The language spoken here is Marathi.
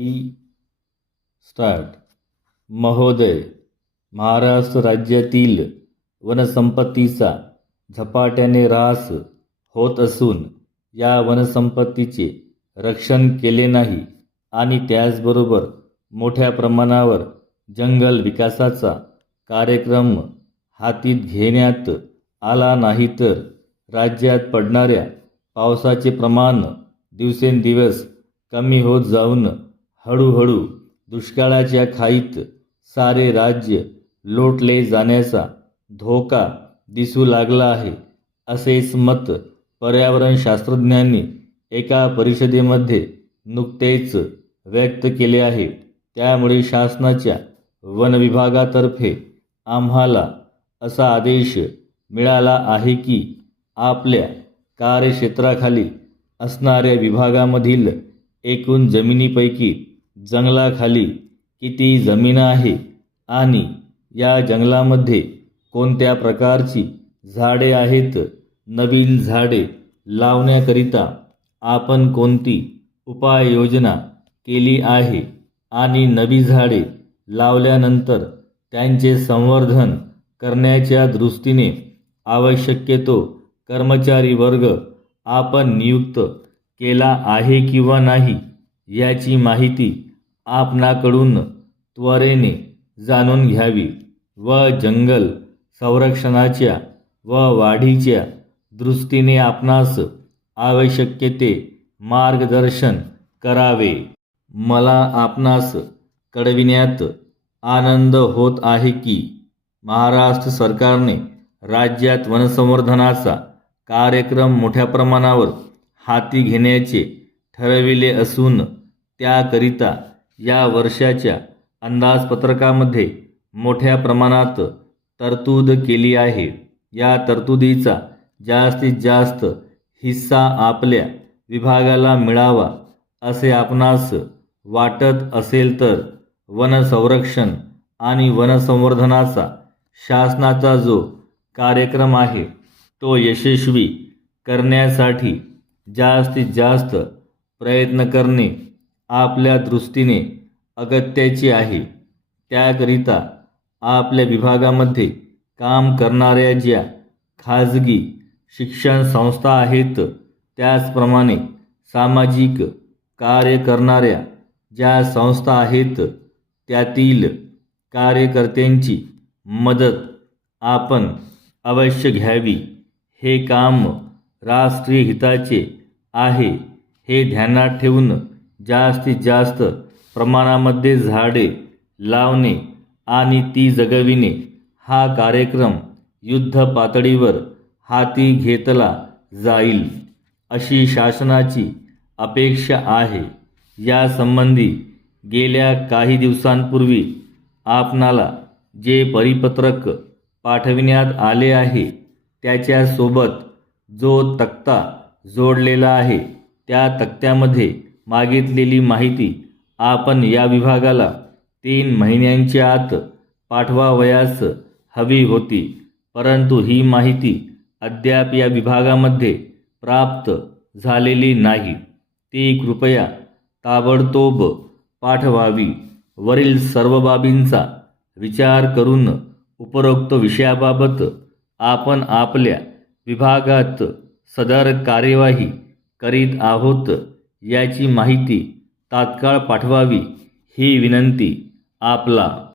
स्टार्ट. महोदय, महाराष्ट्र राज्यातील वनसंपत्तीचा झपाट्याने ऱ्हास होत असून या वनसंपत्तीचे रक्षण केले नाही आणि त्याचबरोबर मोठ्या प्रमाणावर जंगल विकासाचा कार्यक्रम हाती घेण्यात आला नाही तर राज्यात पडणाऱ्या पावसाचे प्रमाण दिवसेंदिवस कमी होत जाऊन हळूहळू दुष्काळाच्या खाईत सारे राज्य लोटले जाण्याचा धोका दिसू लागला आहे, असेच मत पर्यावरण शास्त्रज्ञांनी एका परिषदेमध्ये नुकतेच व्यक्त केले आहे. त्यामुळे शासनाच्या वन विभागातर्फे आम्हाला असा आदेश मिळाला आहे की आपल्या कार्यक्षेत्राखाली असणाऱ्या विभागामधील एकूण जमिनीपैकी जंगलाखाली किती जमीन आहे आणि या जंगलामध्ये कोणत्या प्रकारची झाडे आहेत, नवीन झाडे लावण्याकरिता आपण कोणती उपाययोजना केली आहे आणि नवी झाडे लावल्यानंतर त्यांचे संवर्धन करण्याच्या दृष्टीने आवश्यक तो कर्मचारी वर्ग आपण नियुक्त केला आहे किंवा नाही याची माहिती आपणाकडून त्वरेने जाणून घ्यावी व जंगल संरक्षणाच्या व वाढीच्या दृष्टीने आपणास आवश्यक ते मार्गदर्शन करावे. मला आपणास कळविण्यात आनंद होत आहे की महाराष्ट्र सरकारने राज्यात वनसंवर्धनाचा कार्यक्रम मोठ्या प्रमाणावर हाती घेण्याचे ठरविले असून त्याकरिता या वर्षाच्या अंदाजपत्रकामध्ये मोठ्या प्रमाणात तरतूद केली आहे. या तरतुदीचा जास्तीत जास्त हिस्सा आपल्या विभागाला मिळावा असे आपणास वाटत असेल तर वन संरक्षण आणि वनसंवर्धनाचा शासनाचा जो कार्यक्रम आहे तो यशस्वी करण्यासाठी जास्तीत जास्त प्रयत्न करणे आपल्या दृष्टीने अगत्याचे आहे. त्याकरिता आपल्या विभागामध्ये काम करणाऱ्या ज्या खाजगी शिक्षण संस्था आहेत, त्याचप्रमाणे सामाजिक कार्य करणाऱ्या ज्या संस्था आहेत, त्यातील कार्यकर्त्यांची मदत आपण अवश्य घ्यावी. हे काम राष्ट्रीय हिताचे आहे हे ध्यानात ठेवून जास्तीत जास्त प्रमाणामध्ये झाडे लावणे आणि ती जगविणे हा कार्यक्रम युद्ध पातळीवर हाती घेतला जाईल अशी शासनाची अपेक्षा आहे. यासंबंधी गेल्या काही दिवसांपूर्वी आपणाला जे परिपत्रक पाठविण्यात आले आहे त्याच्यासोबत जो तक्ता जोडलेला आहे त्या तक्त्यामध्ये मागितलेली माहिती आपण या विभागाला 3 महिन्यांच्या आत पाठवावयास हवी होती, परंतु ही माहिती अद्याप या विभागामध्ये प्राप्त झालेली नाही. ती कृपया ताबडतोब पाठवावी. वरील सर्व बाबींचा विचार करून उपरोक्त विषयाबाबत आपण आपल्या विभागात सदर कार्यवाही करीत आहोत याची माहिती तात्काळ पाठवावी ही विनंती. आपला